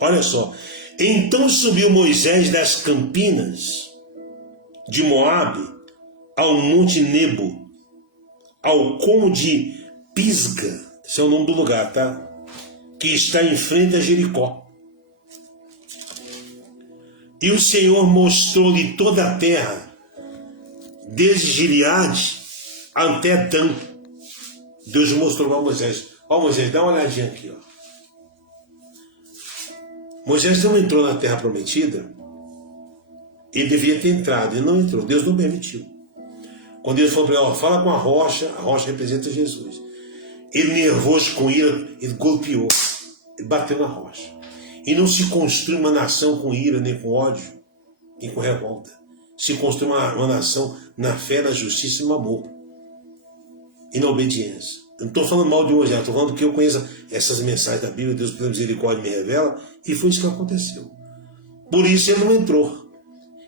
Olha só. Então subiu Moisés das campinas de Moabe ao monte Nebo, ao como de Pisga, esse é o nome do lugar, tá? Que está em frente a Jericó. E o Senhor mostrou-lhe toda a terra, desde Gileade até Dan. Deus mostrou para Moisés. Ó, Moisés, dá uma olhadinha aqui, ó. Moisés não entrou na terra prometida. Ele devia ter entrado, ele não entrou. Deus não permitiu. Quando Deus falou para ele, ó, fala com a rocha representa Jesus. Ele, nervoso com ira, ele golpeou, ele bateu na rocha. E não se construi uma nação com ira, nem com ódio, nem com revolta. Se constrói uma nação na fé, na justiça e no amor. E na obediência. Eu não estou falando mal de hoje, estou falando que eu conheço essas mensagens da Bíblia, Deus pela misericórdia me revela, e foi isso que aconteceu. Por isso ele não entrou.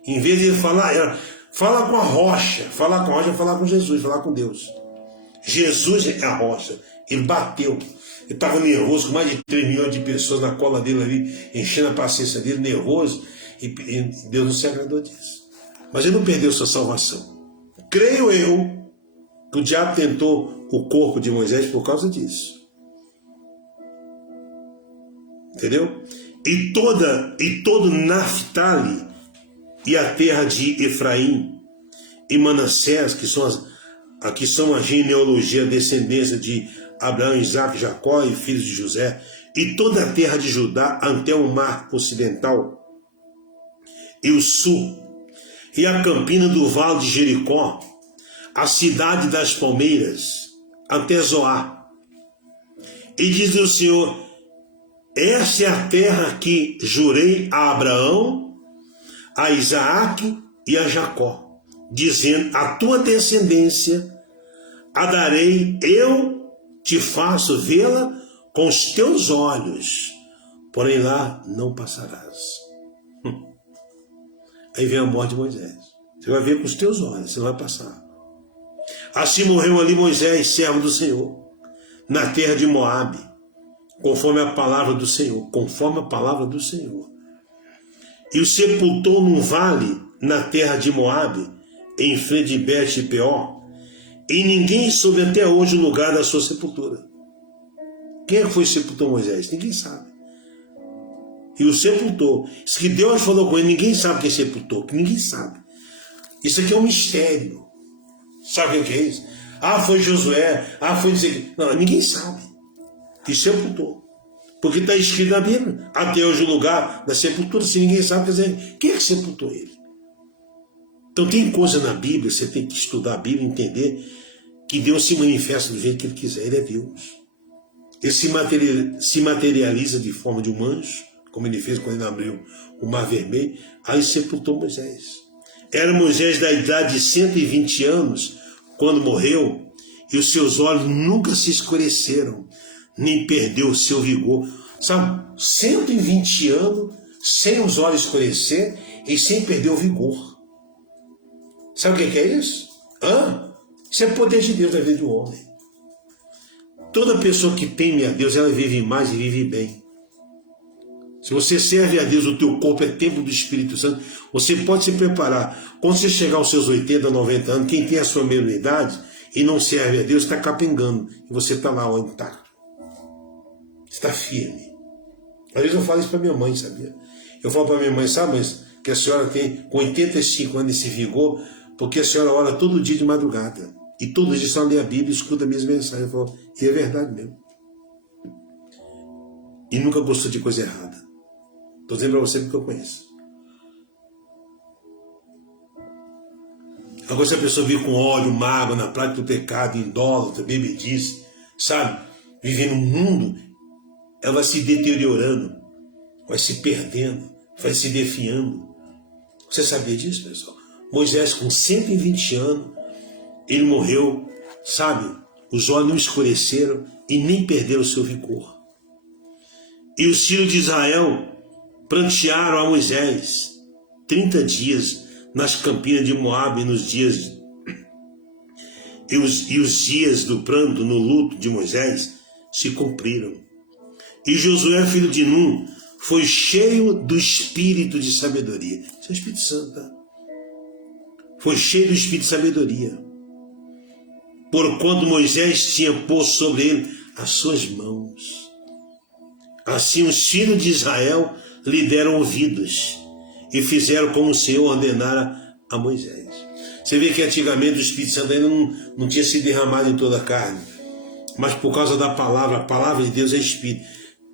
Em vez de ele falar, fala com a rocha, falar com a rocha, falar com Jesus, falar com Deus. Jesus é a rocha. Ele bateu. Ele estava nervoso, com mais de 3 milhões de pessoas na cola dele ali, enchendo a paciência dele, nervoso, e Deus não se agradou disso. Mas ele não perdeu sua salvação. Creio eu que o diabo tentou o corpo de Moisés por causa disso. Entendeu? E todo Naphtali e a terra de Efraim e Manassés, que são a genealogia, a descendência de Abraão, Isaac, Jacó e filhos de José, e toda a terra de Judá até o mar ocidental e o sul, e a campina do vale de Jericó, a cidade das palmeiras, até Zoar. E diz o Senhor, esta é a terra que jurei a Abraão, a Isaac e a Jacó, dizendo, a tua descendência a darei, eu te faço vê-la com os teus olhos, porém lá não passarás. Aí vem a morte de Moisés. Você vai ver com os teus olhos, você não vai passar. Assim morreu ali Moisés, servo do Senhor, na terra de Moabe, conforme a palavra do Senhor, E o sepultou num vale na terra de Moabe, em frente de Bet-peor, e ninguém soube até hoje o lugar da sua sepultura. Quem é que foi que sepultou Moisés? Ninguém sabe. E o sepultou. Isso que Deus falou com ele, ninguém sabe quem sepultou, que ninguém sabe. Isso aqui é um mistério. Sabe o que é isso? Foi Josué, foi dizer. Não, ninguém sabe. E sepultou. Porque está escrito na Bíblia, até hoje o lugar da sepultura, se ninguém sabe, quer dizer, quem é que sepultou ele? Então tem coisa na Bíblia, você tem que estudar a Bíblia e entender que Deus se manifesta do jeito que Ele quiser, Ele é Deus. Ele se materializa de forma de um anjo, como Ele fez quando Ele abriu o Mar Vermelho, aí sepultou Moisés. Era Moisés da idade de 120 anos, quando morreu, e os seus olhos nunca se escureceram, nem perdeu o seu vigor. Sabe, 120 anos, sem os olhos escurecer e sem perder o vigor. Sabe o que é isso? Isso é poder de Deus na vida do homem. Toda pessoa que teme a Deus, ela vive mais e vive bem. Se você serve a Deus, o teu corpo é templo do Espírito Santo, você pode se preparar. Quando você chegar aos seus 80, 90 anos, quem tem a sua mesma idade e não serve a Deus, está capengando. E você está lá, intacto. Está firme. Às vezes eu falo isso para minha mãe, sabia? Eu falo para minha mãe, sabe, mas que a senhora tem com 85 anos esse vigor, porque a senhora ora todo dia de madrugada. E todo dia a senhora lê a Bíblia e escuta as minhas mensagens. Eu falo, e é verdade mesmo. E nunca gostou de coisa errada. Estou dizendo para você porque eu conheço. Agora se a pessoa vir com ódio, mágoa, na prática do pecado, idólatra, bebedice, sabe? Vivendo um mundo, ela vai se deteriorando, vai se perdendo, vai se defiando. Você sabia disso, pessoal? Moisés, com 120 anos, ele morreu, sabe? Os olhos não escureceram e nem perderam o seu vigor. E os filhos de Israel prantearam a Moisés 30 dias nas campinas de Moabe, nos dias e os dias do pranto, no luto de Moisés, se cumpriram. E Josué, filho de Nun, foi cheio do espírito de sabedoria. Isso é o Espírito Santo, tá? Foi cheio do espírito de sabedoria, porquanto Moisés tinha posto sobre ele as suas mãos. Assim os filhos de Israel lhe deram ouvidos e fizeram como o Senhor ordenara a Moisés. Você vê que antigamente o Espírito Santo ainda não tinha se derramado em toda a carne, mas por causa da palavra, a palavra de Deus é Espírito.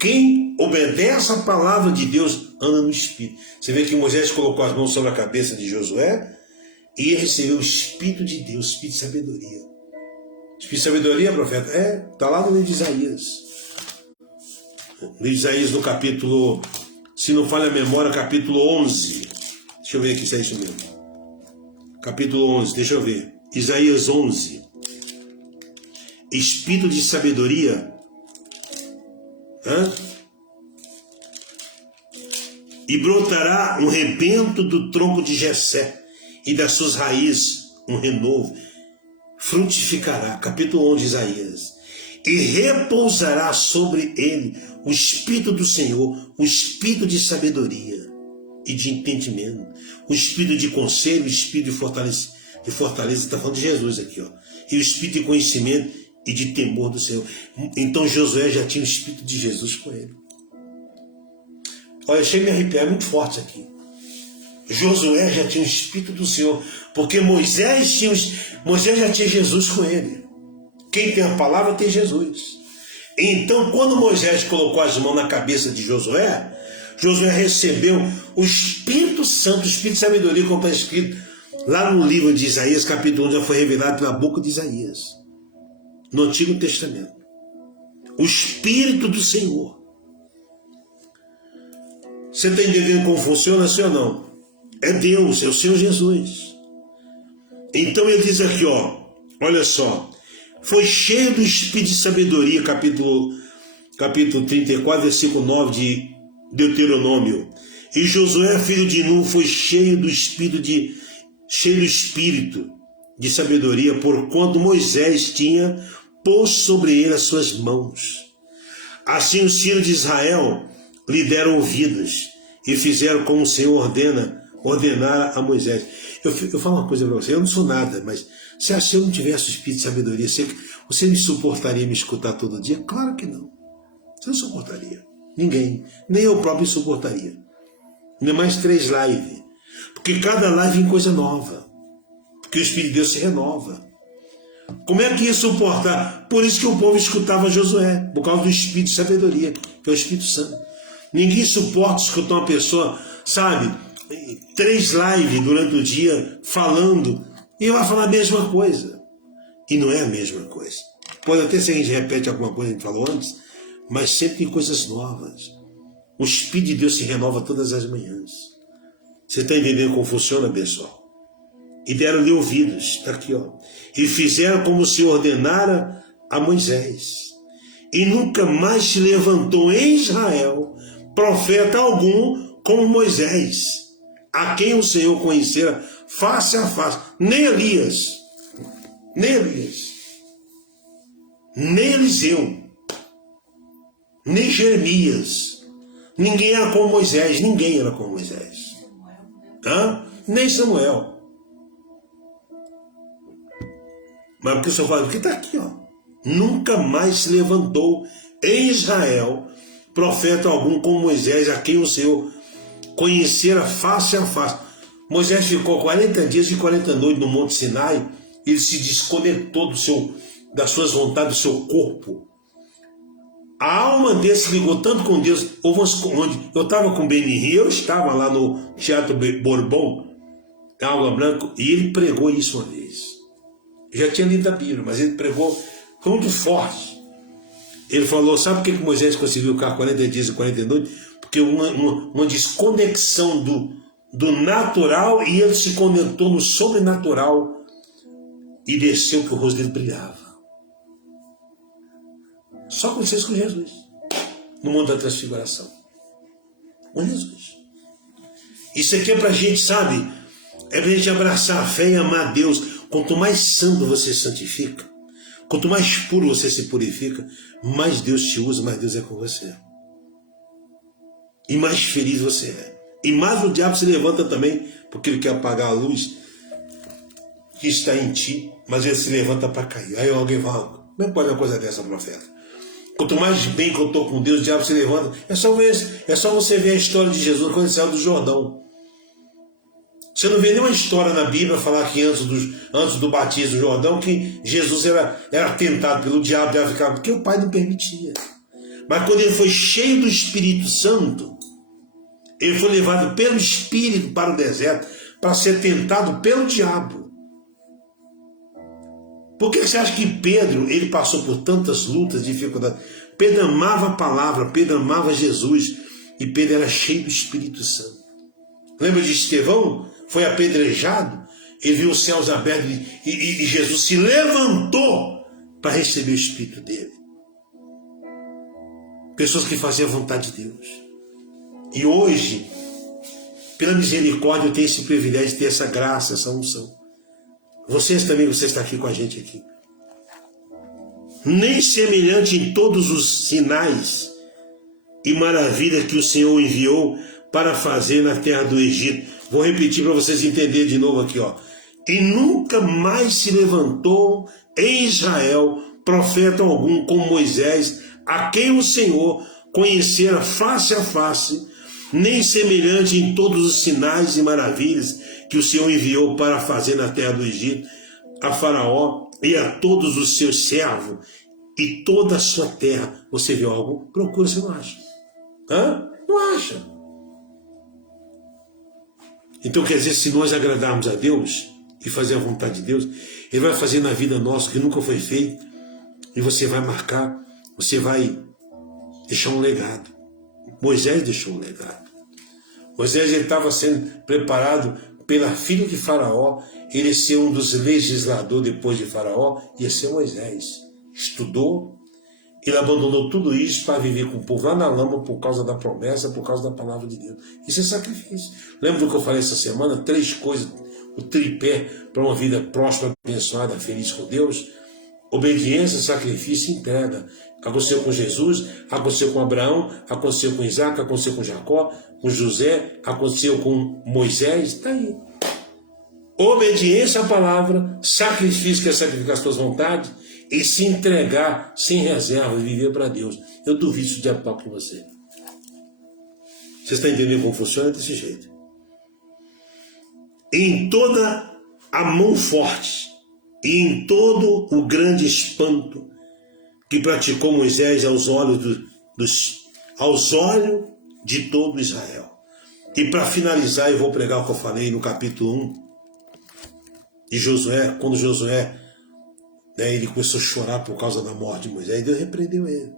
Quem obedece a palavra de Deus anda no Espírito. Você vê que Moisés colocou as mãos sobre a cabeça de Josué e ele recebeu o Espírito de Deus, o Espírito de sabedoria. Espírito de sabedoria, profeta? Está lá no livro de Isaías. No livro de Isaías, no capítulo, se não falha a memória, capítulo 11. Deixa eu ver aqui se é isso mesmo. Capítulo 11, deixa eu ver. Isaías 11. Espírito de sabedoria. E brotará um rebento do tronco de Jessé, e das suas raízes um renovo. Frutificará, capítulo 11 de Isaías. E repousará sobre ele o Espírito do Senhor, o Espírito de sabedoria e de entendimento, o Espírito de conselho, o Espírito de fortaleza, está falando de Jesus aqui, ó. E o Espírito de conhecimento e de temor do Senhor. Então Josué já tinha o Espírito de Jesus com ele. Olha, chega a me arrepiar, é muito forte isso aqui. Josué já tinha o Espírito do Senhor, porque Moisés já tinha Jesus com ele. Quem tem a palavra tem Jesus. Então, quando Moisés colocou as mãos na cabeça de Josué, Josué recebeu o Espírito Santo, o Espírito de sabedoria, como está escrito lá no livro de Isaías, capítulo 1, já foi revelado pela boca de Isaías, no Antigo Testamento. O Espírito do Senhor. Você está entendendo como funciona, sim ou não? É Deus, é o Senhor Jesus. Então ele diz aqui, ó, olha só, foi cheio do Espírito de sabedoria, capítulo 34, versículo 9 de Deuteronômio. E Josué, filho de Nun, foi cheio do Espírito de sabedoria, porquanto Moisés tinha posto sobre ele as suas mãos. Assim os filhos de Israel lhe deram ouvidos e fizeram como o Senhor ordenara a Moisés. Eu falo uma coisa para você, eu não sou nada, mas se eu não tivesse o Espírito de sabedoria, você me suportaria me escutar todo dia? Claro que não. Você não suportaria. Ninguém. Nem eu próprio suportaria. Ainda mais 3 lives. Porque cada live vem coisa nova. Porque o Espírito de Deus se renova. Como é que ia suportar? Por isso que o povo escutava Josué, por causa do Espírito de sabedoria, que é o Espírito Santo. Ninguém suporta escutar uma pessoa, sabe, 3 lives durante o dia, falando, e vai falar a mesma coisa. E não é a mesma coisa. Pode até ser que a gente repete alguma coisa que a gente falou antes, mas sempre tem coisas novas. O Espírito de Deus se renova todas as manhãs. Você está entendendo como funciona, pessoal? E deram-lhe ouvidos, está aqui, ó. E fizeram como se ordenara a Moisés. E nunca mais se levantou em Israel profeta algum como Moisés, a quem o Senhor conhecera face a face. Nem Elias, nem Eliseu, nem Jeremias. Ninguém era como Moisés, ninguém era como Moisés. Nem Samuel. Mas porque o Senhor fala, porque está aqui, ó. Nunca mais se levantou em Israel profeta algum como Moisés, a quem o Senhor conhecera face a face. Moisés ficou 40 dias e 40 noites no Monte Sinai. Ele se desconectou das suas vontades, do seu corpo. A alma dele se ligou tanto com Deus. Eu estava com Beni, eu estava lá no Teatro Bourbon, em Água Branca, e ele pregou isso uma vez. Eu já tinha lido a Bíblia, mas ele pregou, foi muito forte. Ele falou, sabe por que Moisés conseguiu ficar 40 dias e 40 noites? Porque uma desconexão do natural, e ele se conectou no sobrenatural e desceu que o rosto dele brilhava. Só aconteceu isso com Jesus, no mundo da transfiguração. Com Jesus. Isso aqui é pra gente, sabe? É pra gente abraçar a fé e amar a Deus. Quanto mais santo você se santifica, quanto mais puro você se purifica, mais Deus te usa, mais Deus é com você. e mais feliz você é. E mais o diabo se levanta também, porque ele quer apagar a luz que está em ti, mas ele se levanta para cair. Aí alguém fala, como é que pode uma coisa dessa, profeta? Quanto mais bem que eu estou com Deus, o diabo se levanta. É só você ver a história de Jesus quando ele saiu do Jordão. Você não vê nenhuma história na Bíblia falar que antes do batismo do Jordão, que Jesus era tentado pelo diabo, porque o Pai não permitia. Mas quando ele foi cheio do Espírito Santo, ele foi levado pelo Espírito para o deserto para ser tentado pelo diabo. Por que você acha que Pedro, ele passou por tantas lutas, dificuldades? Pedro amava a palavra, Pedro amava Jesus, e Pedro era cheio do Espírito Santo. Lembra de Estevão? Foi apedrejado, ele viu os céus abertos e Jesus se levantou para receber o Espírito dele. Pessoas que faziam a vontade de Deus. E hoje, pela misericórdia, eu tenho esse privilégio de ter essa graça, essa unção. Vocês também, você está aqui com a gente aqui. Nem semelhante em todos os sinais e maravilhas que o Senhor enviou para fazer na terra do Egito. Vou repetir para vocês entenderem de novo aqui, ó. E nunca mais se levantou em Israel profeta algum como Moisés, a quem o Senhor conhecera face a face, nem semelhante em todos os sinais e maravilhas que o Senhor enviou para fazer na terra do Egito, a Faraó e a todos os seus servos e toda a sua terra. Você viu algo? Procura, você não acha. Não acha. Então quer dizer, se nós agradarmos a Deus e fazer a vontade de Deus, Ele vai fazer na vida nossa o que nunca foi feito, e você vai marcar, você vai deixar um legado. Moisés deixou um legado. Moisés estava sendo preparado pela filha de Faraó, ele ia ser um dos legisladores depois de Faraó, ia ser Moisés. Estudou, ele abandonou tudo isso para viver com o povo lá na lama por causa da promessa, por causa da palavra de Deus. Isso é sacrifício. Lembra do que eu falei essa semana? 3 coisas, o tripé para uma vida próspera, abençoada, feliz com Deus. Obediência, sacrifício e entrega. Aconteceu com Jesus, aconteceu com Abraão, aconteceu com Isaac, aconteceu com Jacó, com José, aconteceu com Moisés, está aí. Obediência à palavra, sacrifício, que é sacrificar as tuas vontades, e se entregar sem reserva e viver para Deus. Eu duvido se o diabo toca em você. Você está entendendo como funciona? Desse jeito. Em toda a mão forte e em todo o grande espanto que praticou Moisés aos olhos de todo Israel. E para finalizar, eu vou pregar o que eu falei no capítulo 1 de Josué, quando Josué, ele começou a chorar por causa da morte de Moisés, e Deus repreendeu ele.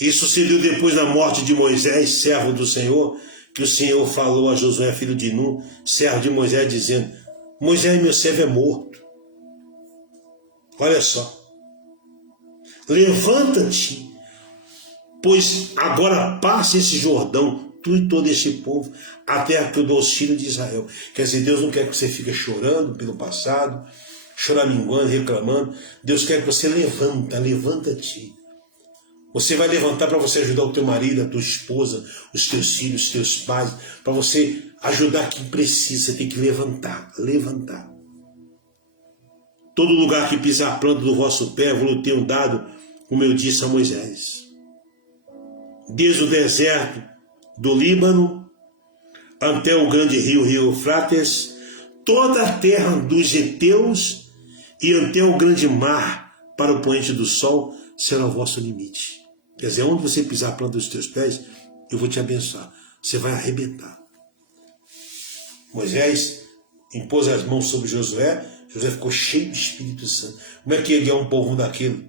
Isso sucedeu depois da morte de Moisés, servo do Senhor, que o Senhor falou a Josué, filho de Nun, servo de Moisés, dizendo: Moisés, meu servo, é morto. Olha só. Levanta-te, pois agora passa esse Jordão, tu e todo este povo, a terra que eu dou aos filhos de Israel. Quer dizer, Deus não quer que você fique chorando pelo passado, choraminguando, reclamando. Deus quer que você levanta-te. Você vai levantar para você ajudar o teu marido, a tua esposa, os teus filhos, os teus pais, para você ajudar quem precisa. Você tem que levantar. Todo lugar que pisar a planta do vosso pé, vos tenho dado, como eu disse a Moisés. Desde o deserto do Líbano, até o grande rio Eufrates, toda a terra dos heteus e até o grande mar, para o poente do sol, será o vosso limite. Quer dizer, onde você pisar a planta dos teus pés, eu vou te abençoar. Você vai arrebentar. Moisés impôs as mãos sobre Josué. Josué ficou cheio de Espírito Santo. Como é que ele é um povo daquilo?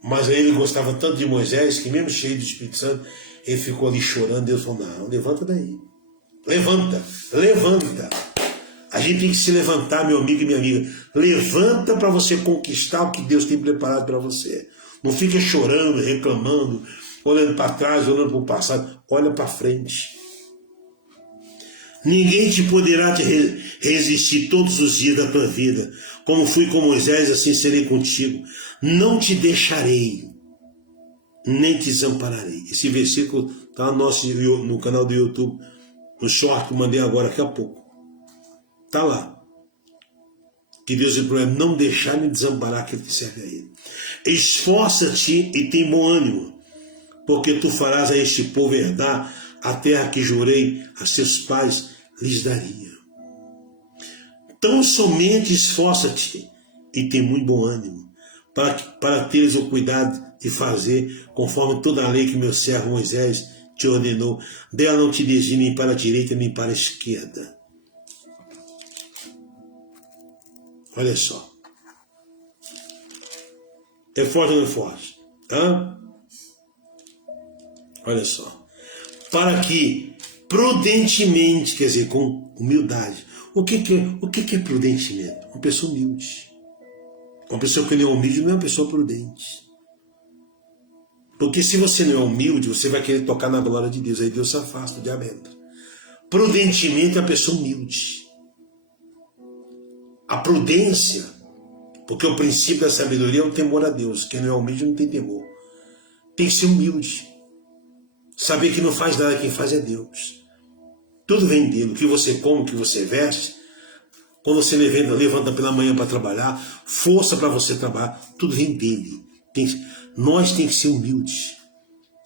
Mas aí ele gostava tanto de Moisés, que mesmo cheio de Espírito Santo, ele ficou ali chorando. Deus falou: não, levanta daí. Levanta. A gente tem que se levantar, meu amigo e minha amiga. Levanta para você conquistar o que Deus tem preparado para você. Não fica chorando, reclamando, olhando para trás, olhando para o passado. Olha para frente. Ninguém te poderá te resistir todos os dias da tua vida. Como fui com Moisés, assim serei contigo. Não te deixarei, nem te desampararei. Esse versículo Tá no canal do YouTube, no short que eu mandei agora daqui a pouco. Tá lá. Que Deus lhe promete não deixar nem desamparar aquele que serve a Ele. Esforça-te e tem bom ânimo, porque tu farás a este povo herdar a terra que jurei a seus pais lhes daria. Tão somente esforça-te e tem muito bom ânimo, para teres o cuidado de fazer conforme toda a lei que meu servo Moisés te ordenou. Dela não te desvie nem para a direita nem para a esquerda. Olha só. É forte ou não é forte? Hã? Olha só. Para que prudentemente, quer dizer, com humildade. O que é prudentemente? Uma pessoa humilde. Uma pessoa que não é humilde não é uma pessoa prudente. Porque se você não é humilde, você vai querer tocar na glória de Deus. Aí Deus se afasta, o diabo entra. Prudentemente é a pessoa humilde. A prudência, porque o princípio da sabedoria é o temor a Deus. Quem não é humilde não tem temor. Tem que ser humilde. Saber que não faz nada, quem faz é Deus. Tudo vem dele. O que você come, o que você veste. Quando você levanta pela manhã para trabalhar, força para você trabalhar, tudo vem dele. Nós temos que ser humildes.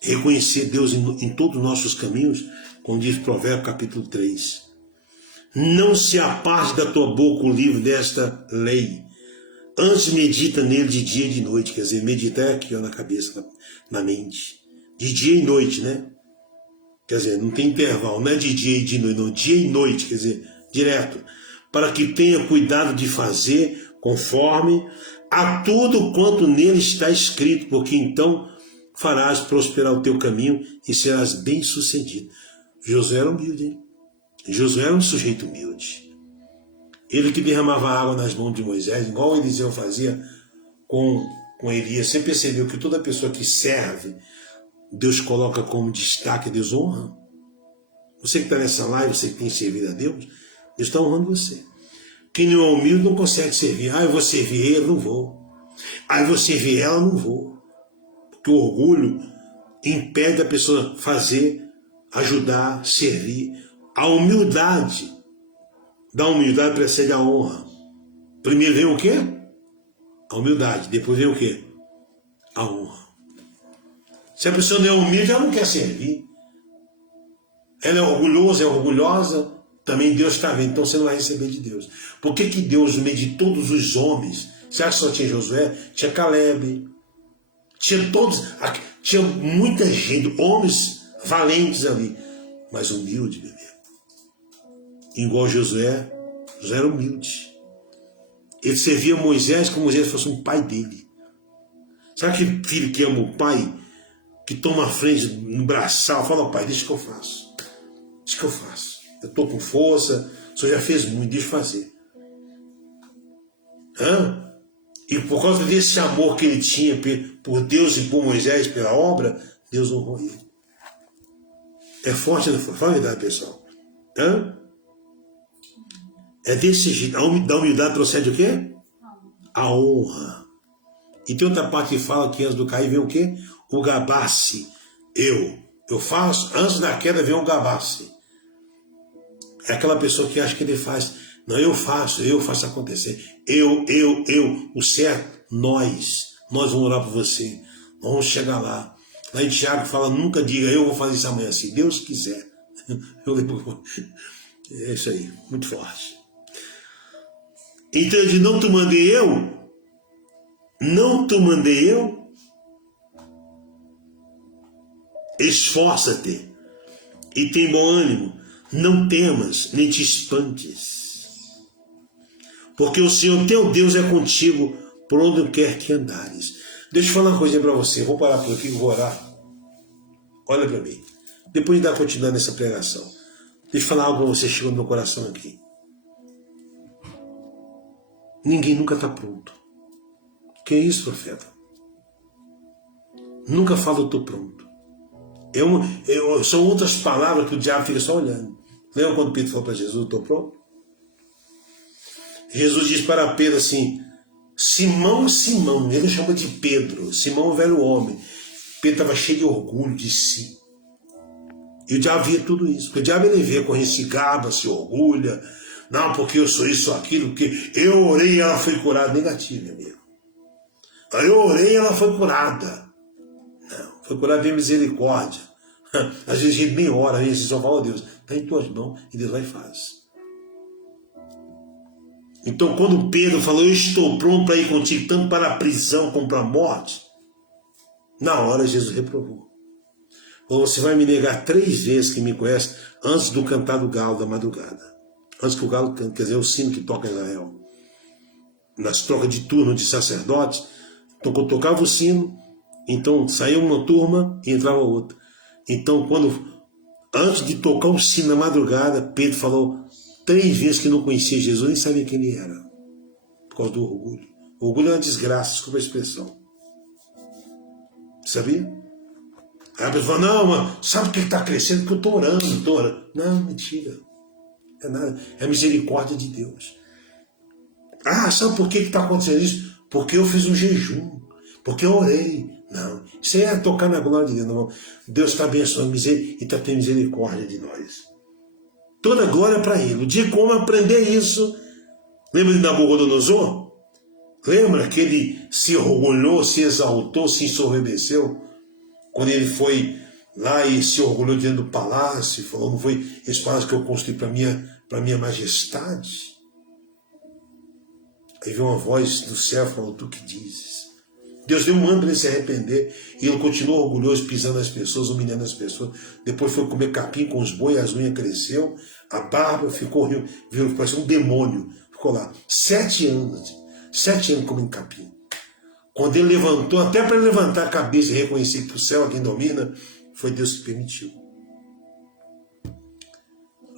Reconhecer Deus em todos os nossos caminhos, como diz Provérbios capítulo 3. Não se aparte da tua boca o livro desta lei. Antes medita nele de dia e de noite. Quer dizer, meditar é aqui ó, na cabeça, na mente. De dia e noite, né? Quer dizer, não tem intervalo, não é de dia e de noite, não. Dia e noite, quer dizer, direto. Para que tenha cuidado de fazer conforme a tudo quanto nele está escrito, porque então farás prosperar o teu caminho e serás bem-sucedido. Josué era humilde, hein? Josué era um sujeito humilde. Ele que derramava água nas mãos de Moisés, igual Eliseu fazia com Elias. Você percebeu que toda pessoa que serve, Deus coloca como destaque, Deus honra? Você que está nessa live, você que tem servido a Deus, Deus está honrando você. Quem não é humilde não consegue servir. Eu vou servir ele, não vou. Eu vou servir ela, não vou. Porque o orgulho impede a pessoa fazer, ajudar, servir. A humildade, da humildade precede a honra. Primeiro vem o quê? A humildade. Depois vem o quê? A honra. Se a pessoa não é humilde, ela não quer servir. Ela é orgulhosa, é orgulhosa, também Deus está vendo, então você não vai receber de Deus. Por que Deus, no meio de todos os homens, você acha que só tinha Josué? Tinha Caleb, tinha muita gente, homens valentes ali, mas humilde, bebê. Igual Josué era humilde. Ele servia Moisés como Moisés fosse um pai dele. Sabe aquele filho que ama o pai, que toma a frente no braçal, fala, pai, deixa que eu faço. Deixa que eu faço. Eu estou com força, o senhor já fez muito, deixa eu fazer. E por causa desse amor que ele tinha por Deus e por Moisés, pela obra, Deus honrou ele. É forte, não foi? Fala a verdade, pessoal. É desse jeito. Da humildade procede o quê? A honra. E tem outra parte que fala que antes do cair vem o quê? O gabasse. Eu faço, antes da queda vem o gabasse. É aquela pessoa que acha que ele faz. Não, eu faço acontecer. O certo, nós vamos orar por você. Nós vamos chegar lá. Lá em Tiago fala, nunca diga, eu vou fazer isso amanhã, se Deus quiser. É isso aí, muito forte. Então ele diz, não te mandei eu, esforça-te e tem bom ânimo, não temas, nem te espantes, porque o Senhor teu Deus é contigo por onde quer que andares. Deixa eu falar uma coisa para você, vou parar por aqui e vou orar. Olha para mim, depois de dar continuidade nessa pregação, deixa eu falar algo para você, chegou no meu coração aqui. Ninguém nunca está pronto. Que é isso, profeta? Nunca fala eu estou pronto. São outras palavras que o diabo fica só olhando. Lembra quando Pedro falou para Jesus, eu estou pronto? Jesus diz para Pedro assim, Simão, ele chama de Pedro, Simão o velho homem. Pedro estava cheio de orgulho de si. E o diabo via tudo isso. Porque o diabo ele vê, corre, se gaba, se orgulha. Não, porque eu sou isso ou aquilo, porque eu orei e ela foi curada. Negativo, meu amigo. Eu orei e ela foi curada. Não, foi curada em misericórdia. Às vezes a gente nem ora, às vezes só fala, oh, Deus, está em tuas mãos e Deus vai e faz. Então quando Pedro falou, eu estou pronto para ir contigo, tanto para a prisão como para a morte, na hora Jesus reprovou. Ou você vai me negar 3 vezes que me conhece antes do cantar do galo da madrugada. Antes que o galo cante, quer dizer, o sino que toca em Israel. Nas trocas de turno de sacerdotes, então quando tocava o sino, então saía uma turma e entrava outra. Então antes de tocar o sino na madrugada, Pedro falou 3 vezes que não conhecia Jesus, nem sabia quem ele era. Por causa do orgulho. O orgulho é uma desgraça, desculpa a expressão. Sabia? Aí a pessoa fala, não, mas sabe por que está crescendo? Porque eu estou orando, Não, mentira. É nada. É a misericórdia de Deus. Ah, sabe por que está acontecendo isso? Porque eu fiz um jejum. Porque eu orei. Não. Isso aí é tocar na glória de Deus. Não. Deus está abençoando e está tendo misericórdia de nós. Toda glória para Ele. O dia como aprender isso. Lembra de Nabucodonosor? Lembra que ele se orgulhou, se exaltou, se ensoberbeceu? Quando ele foi lá e se orgulhou dentro do palácio, e falou, não foi esse palácio que eu construí para minha majestade? Aí veio uma voz do céu e falou, tu que dizes? Deus deu um ano para ele se arrepender, e ele continuou orgulhoso, pisando nas pessoas, humilhando as pessoas. Depois foi comer capim com os bois, as unhas cresceu, a barba ficou, viu, parecia um demônio. Ficou lá 7 anos comendo capim. Quando ele levantou, até para ele levantar a cabeça e reconhecer que o céu é quem domina, foi Deus que permitiu.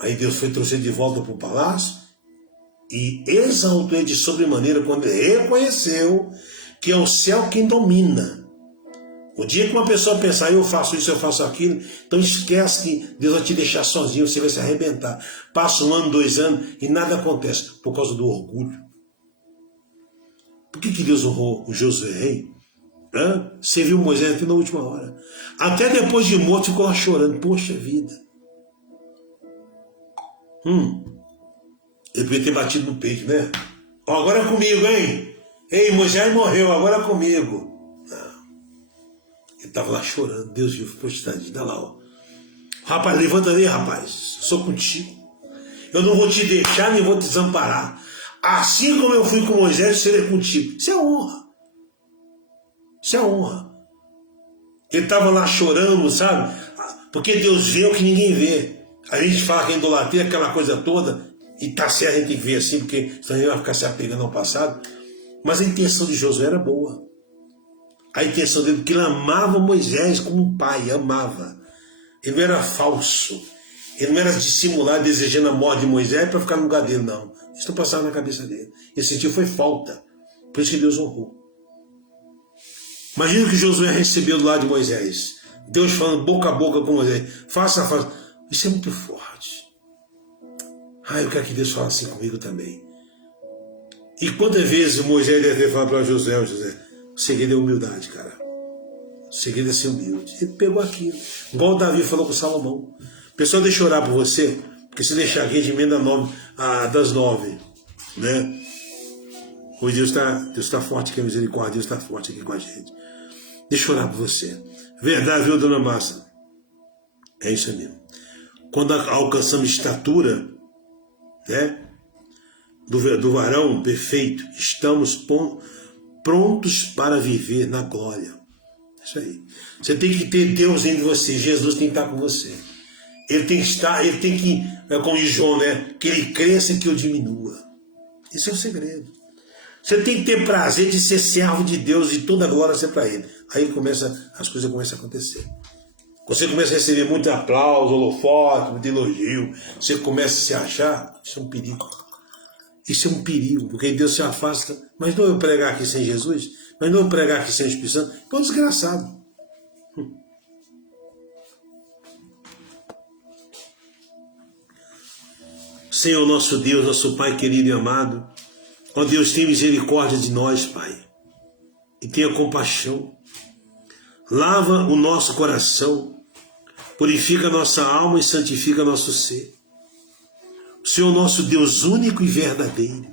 Aí Deus foi trouxe ele de volta para o palácio e exaltou ele de sobremaneira quando ele reconheceu que é o céu quem domina. O dia que uma pessoa pensar, eu faço isso, eu faço aquilo, então esquece que Deus vai te deixar sozinho, você vai se arrebentar. Passa 1 ano, 2 anos e nada acontece por causa do orgulho. Por que Deus honrou o Josué rei? Você viu Moisés até na última hora. Até depois de morto ficou lá chorando. Poxa vida. Ele podia ter batido no peito, né? Ó, agora é comigo, hein? Ei, Moisés morreu, agora é comigo. Não. Ele estava lá chorando. Deus viu, poxa, tadinho, dá lá, ó. Rapaz, levanta aí, rapaz. Sou contigo. Eu não vou te deixar, nem vou te desamparar. Assim como eu fui com Moisés, serei contigo. Isso é honra. Isso é honra. Ele estava lá chorando, sabe? Porque Deus vê o que ninguém vê. A gente fala que a idolatria é aquela coisa toda, e tá certo, a gente tem que ver assim, porque senão a gente vai ficar se apegando ao passado. Mas a intenção de Josué era boa. A intenção dele, porque ele amava Moisés como um pai, amava. Ele não era falso. Ele não era dissimular, desejando a morte de Moisés para ficar no lugar dele, não. Isso não passava na cabeça dele. Esse sentido foi falta. Por isso que Deus honrou. Imagina o que Josué recebeu do lado de Moisés. Deus falando boca a boca com Moisés. Faça. Isso é muito forte. Eu quero que Deus fale assim comigo também. E quantas vezes Moisés deve ter falado para Josué, o segredo é humildade, cara. O segredo é ser humilde. Ele pegou aquilo. Igual o Davi falou com Salomão. Pessoal, deixa eu orar por você, porque se deixar aqui, a gente emenda das 9, né? Hoje Deus está forte, que a misericórdia, Deus está forte aqui com a gente. Deixa eu orar por você. Verdade, viu, dona Márcia? É isso mesmo. Quando alcançamos estatura, né, do varão perfeito, estamos prontos para viver na glória. Isso aí. Você tem que ter Deus em você, Jesus tem que estar com você. Ele tem que, como diz João, né, que ele cresça e que eu diminua. Esse é o segredo. Você tem que ter prazer de ser servo de Deus e toda a glória ser para Ele. Aí as coisas começam a acontecer. Você começa a receber muito aplauso, holofote, muito elogio. Você começa a se achar, isso é um perigo. Isso é um perigo, porque Deus se afasta. Mas não eu pregar aqui sem Jesus? Mas não eu pregar aqui sem o Espírito Santo? É um desgraçado. Senhor, nosso Deus, nosso Pai querido e amado, ó Deus, tenha misericórdia de nós, Pai, e tenha compaixão. Lava o nosso coração, purifica nossa alma e santifica nosso ser. O Senhor nosso Deus único e verdadeiro,